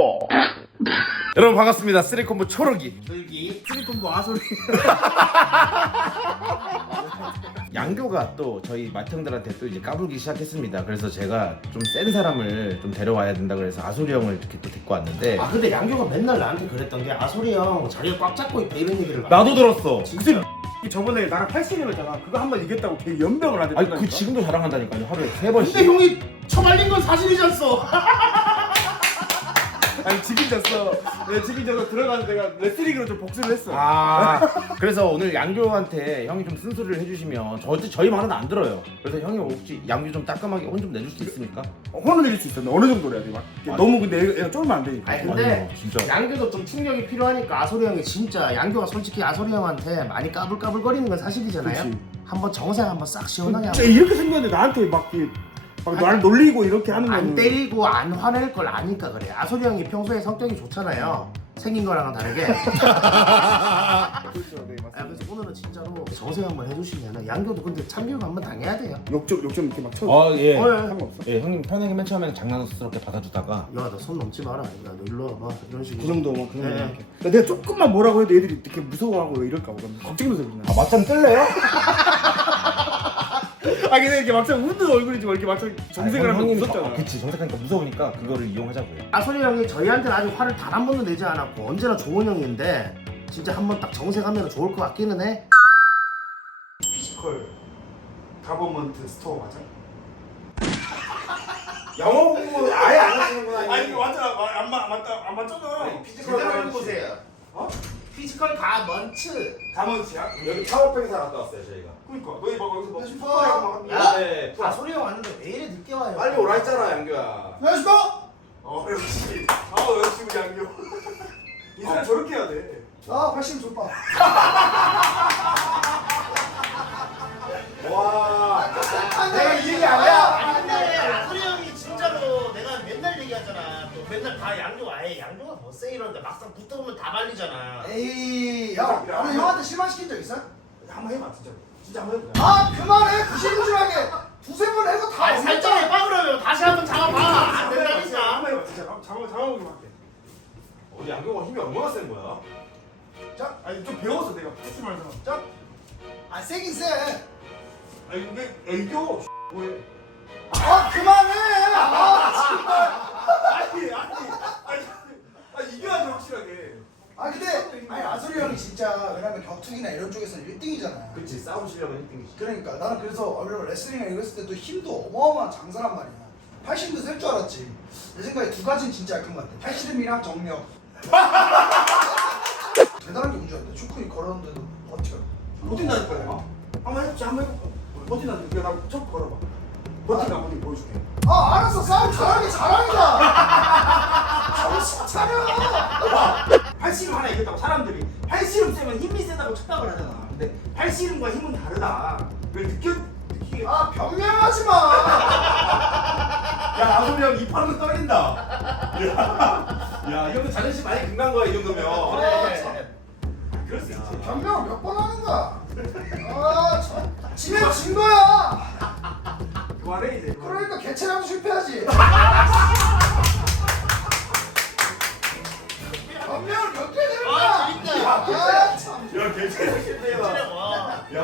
콤보. 여러분 반갑습니다. 쓰리콤보 초록이. 들기 쓰리콤보 아소리 양교가 또 저희 맏형들한테 또 이제 까불기 시작했습니다. 그래서 제가 좀 센 사람을 좀 데려와야 된다 그래서 아소리 형을 이렇게 또 데리고 왔는데 아 근데 양교가 맨날 나한테 그랬던 게 아소리 형 자리를 꽉 잡고 있다 이런 얘기를 나도 들었어. 진짜 저번에 나랑 80을 했잖아. 그거 한 번 이겼다고 걔 연병을 하던데. 아니 그 지금도 자랑한다니까요. 하루에 세 번씩. 근데 형이 처발린 건 사실이잖소 아니 지금 졌어. 내가 지금 져서 들어가서 내가 레슬링으로 좀 복수를 했어. 아 그래서 오늘 양교한테 형이 좀 쓴소리를 해주시면 저 저희 말은 안 들어요. 그래서 형이 혹시 양교 좀 따끔하게 혼 좀 내줄 수 있습니까? 어, 혼을 내릴 수 있었는데 어느 정도로 해야 돼? 막 아니. 너무 근데 애가, 애가 쫄면 안 되니까. 아니 근데 아니요, 진짜. 양교도 좀 충격이 필요하니까 아소리 형이 진짜 양교가 솔직히 아소리 형한테 많이 까불까불거리는 건 사실이잖아요 그치. 한번 정색 한번 싹 시원하게 진짜 한번 이렇게 생겼는데 나한테 막, 이- 막 나를 놀리고 이렇게 하는 안 거는 때리고 안 화낼 걸 아니까 그래 아소리 형이 평소에 성격이 좋잖아요 생긴 거랑은 다르게 그렇죠, 네, 아, 맞습니다. 그래서 오늘은 진짜로 정색 한번 해주시면 양교도 근데 참교육 한번 당해야 돼요 욕좀 욕좀 이렇게 막 쳐. 아 예. 어, 예. 상관없어. 예, 형님 편하게 맨 처음에는 장난스럽게 받아주다가 야너 손 넘지 마라 야너 일로 와봐 이런 식으로 그 정도 막 그런 네. 거 이렇게. 내가 조금만 뭐라고 해도 애들이 이렇게 무서워하고 이럴까 봐 걱정돼서 그러나. 아 맞짱 뜰래요? 아 근데 이렇게 막상 웃는 얼굴이지 뭐 이렇게 막상 정색을 하면 무섭잖아. 아, 그치 정색하니까 무서우니까 그거를 이용하자고요. 아소리 형이 저희한테는 아직 화를 단 한 번도 내지 않았고 언제나 좋은 형인데 진짜 한 번 딱 정색하면 좋을 것 같기는 해 피지컬 가버먼트 스토어 맞아? 영어 공부 아예 안 하시는구나. 아니 맞잖아 안, 맞, 맞다 안 맞잖아 제대로 보세요 어? 피지컬 가 먼츠 가먼트야? 여기 타워팩에서 갔다 왔어요 저희가. 그니까 너희 막 여기서 막 싶어? 막 야! 네. 아 소리 형 왔는데 왜 이래 늦게 와요 빨리 오라 했잖아 양규야. 안녕하십니까 어 역시 아 역시 우리 양교 이 사람 저렇게 해야 돼아 발심 좋다 다 발리잖아. 에이 야 나는 형한테 실망시킨 적 있어? 한번 해봐 진짜. 진짜 한번 해보자 아 그만해. 구실구실하게. 두세 번 해도 다 아니 살짝 해봐 그러면 다시 한번 잡아봐. 안 된다니까. 한번 해봐 진짜. 장어 장어보기만 할게 우리 양규가 힘이 얼마나 센 거야? 자. 아니 좀 배웠어 내가 하지 말자. 자. 아 세긴 세. 아니 근데 애교 뭐해? 아 그만해. 아 정말. 아니 아니. 아니 아니 이겨야지 확실하게 아 근데 아니 아소리 형이 진짜 왜냐면 격투기나 이런 쪽에서는 1등이잖아. 그치 싸움 실력은 1등이지. 그러니까 나는 그래서 원래 레슬링을 했을 때도 힘도 어마어마한 장사란 말이야. 팔심도 셀 줄 알았지. 내 생각에 두 가지는 진짜 약한 것 같아. 팔씨름이랑 정력. 대단한 게 뭔지 알아? 축구이 걸었는데도 버텨. 버틴다니까 내가 한번 해보자 한번 해볼까 버틴다니까 내가 나첫 걸어봐 버틴다 한번 보여줄게 아 알았어 싸움 잘하기 자랑이다. 정신 차려. 팔씨름 하나 이겼다고 사람들이 팔씨름 세면 힘이 세다고 착각을 하잖아 근데 팔씨름과 힘은 다르다 그걸 느껴 느끼게 아 변명하지 마. 야 아소리 형이 팔은 떨린다. 야, 야, 이 형도 자존심 많이 금간 거야 이 정도면. 그래 그럴 수 있지 변명 몇번 하는 거야? 아, 참. 지면 진 거야. 그만해 이제 그러니까 개체라도 실패하지. 명을 몇개 되는 거야? 아, 재밌다. 아, 참. 야 실패다. 와. 야. 야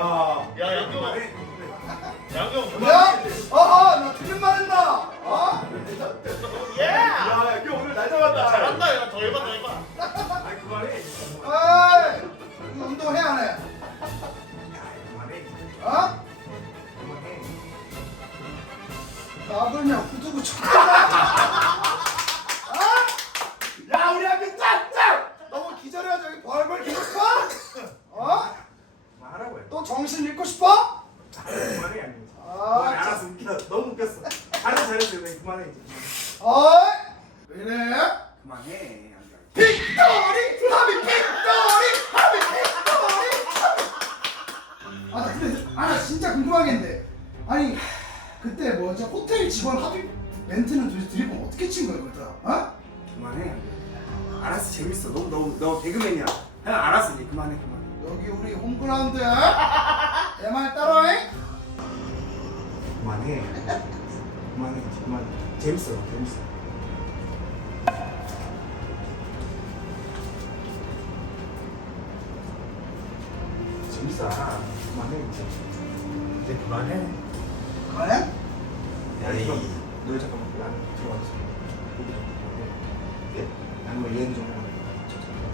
그때 뭐 이제 호텔 직원 합의 멘트는 도대체 드립은 어떻게 친 거야 그랬더라 어? 그만해. 알았어 재밌어. 너무 너무 너 개그맨이야. 그냥 알았어 이제 그만해 그만해. 여기 우리 홈그라운드야 어? 내말 따라해 그만해. 그만해 그만해. 재밌어 재밌어. 재밌어. 아, 그만해 이제. 이제 그만해. 그만해? 야 이거 너 잠깐만 야 들어가 있어. 여기 좀. 예? 아니 뭐 얘는 좀 해봐. 저 잠깐만.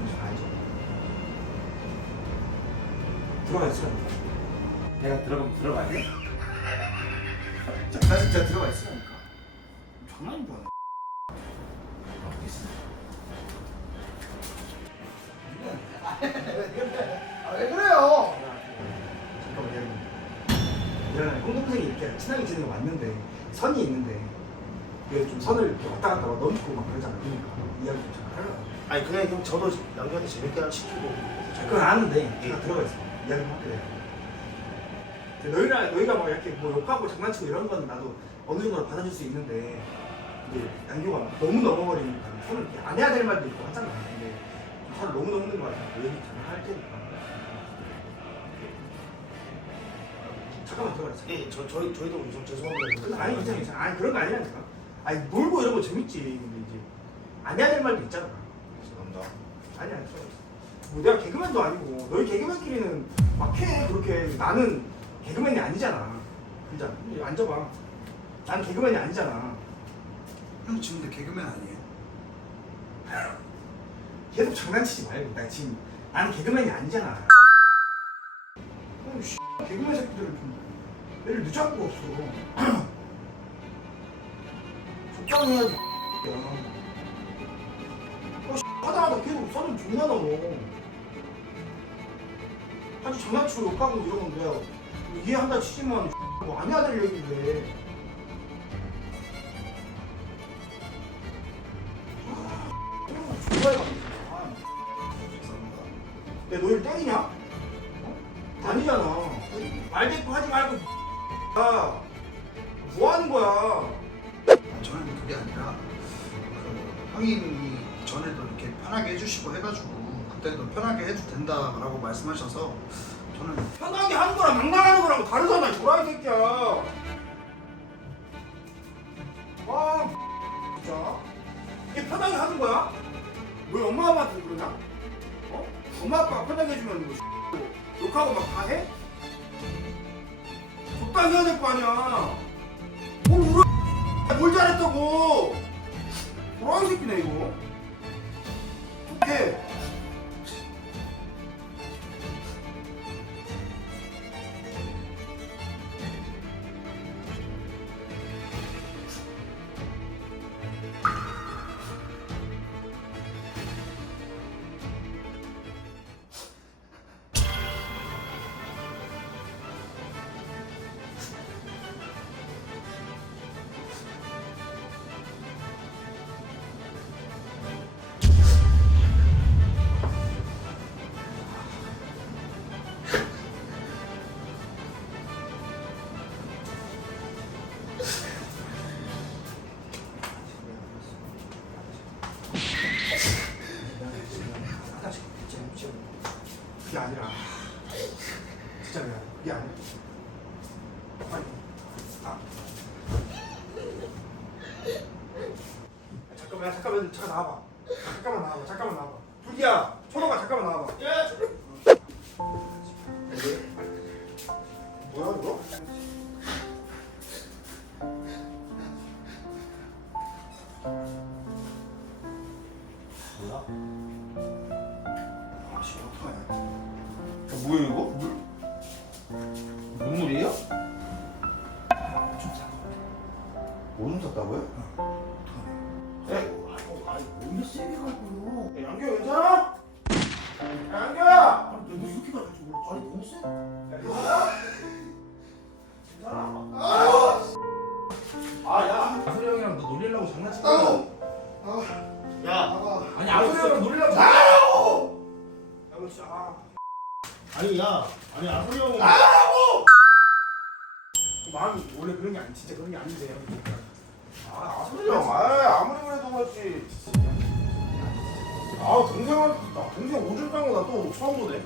이거 알죠? 들어가 있어. 내가 들어가면 들어가야 돼? 나 진짜 들어가 있으라니까. 장난인 줄 아네. 아, 왜 그래요? 얘는 공동생이 이렇게 친하게 지내는 거 맞는데 선이 있는데 이게 좀 선을 이렇게 왔다 갔다 막 넘고 막 그러잖아. 그러니까 이야기 좀 잘 하려고. 아니 그냥 형 저도 양규한테 재밌게 시키고. 그건 아는데 제가 들어가 있어. 이야기 좀 할게. 근데 너희랑 너희가 막 이렇게 뭐 욕하고 장난치고 이런 건 나도 어느 정도 받아줄 수 있는데 이제 양교가 막 너무 넘어버리니까 선을 이렇게 안 해야 될 말도 있고 하잖아. 근데 선을 너무 넘는 거 같아. 얘기 잘할 테니까. 잠깐만 들어가 있어. 예, 저 저희 저희도 좀 죄송합니다. 근데 아니 괜찮아 괜찮아. 아니 그런 거 아니라니까. 아니 놀고 이런 거 재밌지. 근데 이제 안 해야 될 말도 있잖아. 죄송합니다. 아니 아니 뭐 내가 개그맨도 아니고 너희 개그맨끼리는 막 해 그렇게 나는 개그맨이 아니잖아 이제 앉아봐 난 개그맨이 아니잖아 형 지금 근데 개그맨 아니에요? 계속 장난치지 말고 나 지금 나는 개그맨이 아니잖아 어, 씨, 개그맨 새끼들은 좀 애를 늦잡고 없어. 적당히 해야지. 야. 어, 씨, 하다 하다 계속 선을 존나 넘어 아주 장난치고 욕하고 내가 이해한다 치지만 뭐안 해야 될 얘기인데 하는 거야? 저는 그게 아니라 그 형님이 전에도 이렇게 편하게 해주시고 해가지고 그때도 편하게 해도 된다라고 말씀하셔서 저는 편하게 하는 거랑 망당하는 거랑 다르잖아, 이 도라이 새끼야. 아, 진짜. 이게 편하게 하는 거야? 왜 엄마 아빠한테 그러냐? 어? 엄마 아빠가 편하게 해주면 뭐 욕하고 막 다 해? 적당히 해야 될 거 아니야. 뭘 잘했다고? 도라이 새끼네 이거. 어떡해? 그게 아니라. 진짜 미안 그게 아니라 아니. 아. 잠깐만 야, 잠깐만. 잠깐 나와봐. 잠깐만 나와봐. 잠깐만 나와봐. 불기야 초로가 잠깐만 나와봐. 예. 뭐야 이거? 그렇지 아 동생한테 나 동생 오줌 싼 거 나 또 처음 보네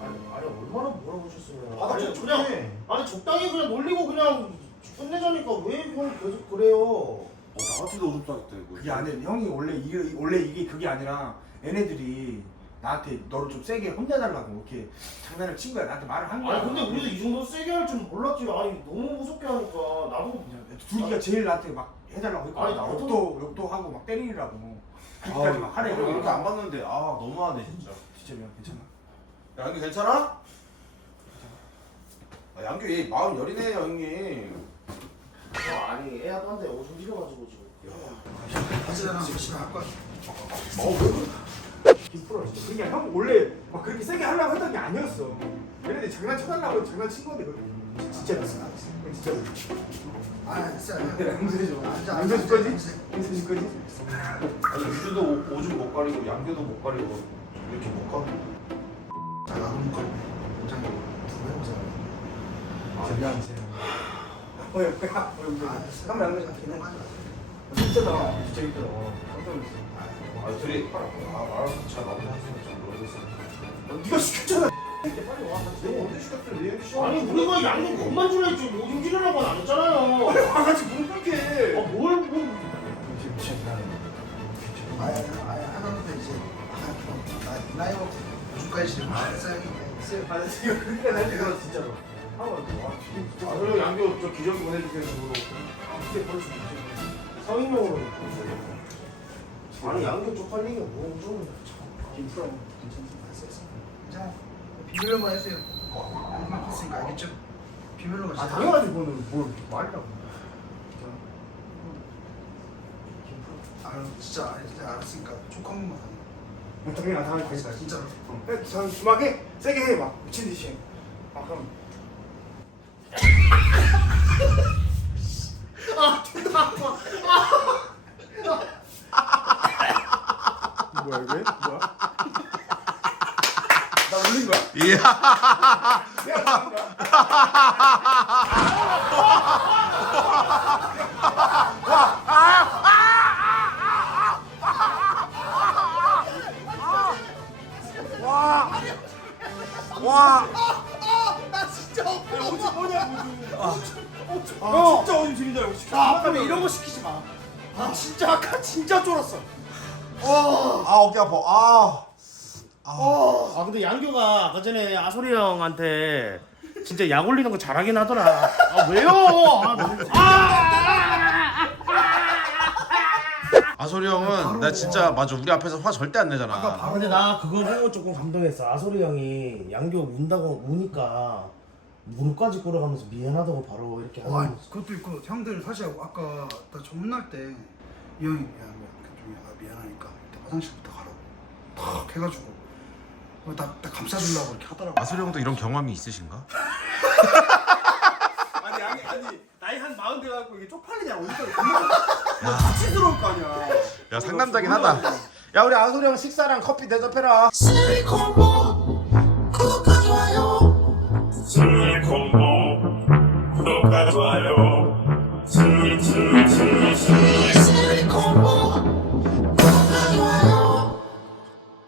아니 아니 얼마나 몰아보셨으면. 아, 나 아니 좀 그냥 좋네. 아니 적당히 그냥 놀리고 그냥 끝내자니까 왜형 계속 그래요? 어, 나 같아도 오줌 쌌대 그게 아니라 형이 원래 이게 원래 이게 그게 아니라 얘네들이 나한테 너를 좀 세게 혼내달라고 이렇게 장난을 친 거야. 나한테 말을 한 거야. 아니 근데 우리도 이 정도 세게 할 줄 몰랐지. 아니 너무 무섭게 하니까 나도 둘이가 제일 나한테 막 해달라고 했고 아니, 나도- 욕도 욕도 하고 막 때리라고 그렇게까지 막 하래. 이렇게 안 봤는데 아 너무하네 진짜. 진짜 미안 괜찮아. 야, 양규 괜찮아? 아, 양규 얘 마음 여리네 형님. 아, 아니 애한테 오줌 지려가지고 지금. 어, 왜 그래? 100%지. 그러니까 형 원래 막 그렇게 세게 하려고 했던 게 아니었어. 얘네들 장난쳐달라고 장난친 건데 그 진짜 미스. 진짜 미스. 아 진짜 양재죠. 양재 줄 거지? 양재 줄 거지? 아니 유주도 오- 오줌 못 가리고 양교도 못 가리고 이렇게 못 가? 나무걸 공장 두번 해보자. 아, 그냥 어, 야, 야, 어, 야, 형 양재 잡히네. 진짜다. 진짜 이쁘다. 깜짝 놀랐어. 둘이 아 말아서 잘 마무리 하시면 좀 모르겠어요. 어, 네가 시켰잖아 이렇게 빨리 와 내가 언제 시켰어? 왜 이렇게 시켜? 아니 우리가 양념 겁만 줄라 했지 오줌 지르라고는 안 했잖아요. 와가지 물 끓게 아뭘 뭐. 지금 나는 아예 아예 하나도 이제 아나 나이 먹고 요즘까지 지금 아. 아 지금 그렇게 날 때가 진짜로 와아 그리고 양규 저 기저귀 보내주세요. 아수 있지 성인용으로. 아니 양념 쪽팔리게 뭐 좀. 김프로 괜찮습니다. 비밀로만 해주세요. 한번 했으니까 알겠죠? 비밀로만. 아. 당연하지 그거는 뭘 말이라고 아 진짜 아, 진짜 알았으니까 촉한 번만 하는 당연히 당연히 거. 괜찮아 진짜로. 어. 해, 저 주막에 세게 해 막 미친 듯이 아 그럼 뭐야 이게? 뭐야? 나 울린 거야? 울린 거야? 어디 뭐냐고 아 진짜 어디 지리자고 아 앞으로 이런 거 시키지 마. 아 진짜 아까 진짜 쫄았어. 아 어깨 아파. 아. 아 근데 양교가 아까 전에 아소리 형한테 진짜 약 올리는 거 잘하긴 하더라. 아 왜요? 아, 너무- 아! 아소리 형은 나 진짜 맞아 우리 앞에서 화 절대 안 내잖아. 아 근데 나 그거 보고 조금 감동했어. 아소리 형이 양교 운다고 우니까 무릎까지 꿇어가면서 미안하다고 바로 이렇게 와 하는 거. 그것도 있고 형들 사실 아까 나 전날 때이 형이 일단 화장실부터 가라고. 탁 해가지고. 어, 나, 나 감싸주려고 이렇게 하더라고. 아소리 형도 이런 경험이 있으신가? 아니 아니 아니. 나이 한 마흔 돼갖고 이게 쪽팔리냐 어디까지 수치스러울 거 아니야. 야 상남자긴 하다. 야 우리 아소리 형 식사랑 커피 대접해라. 실리콘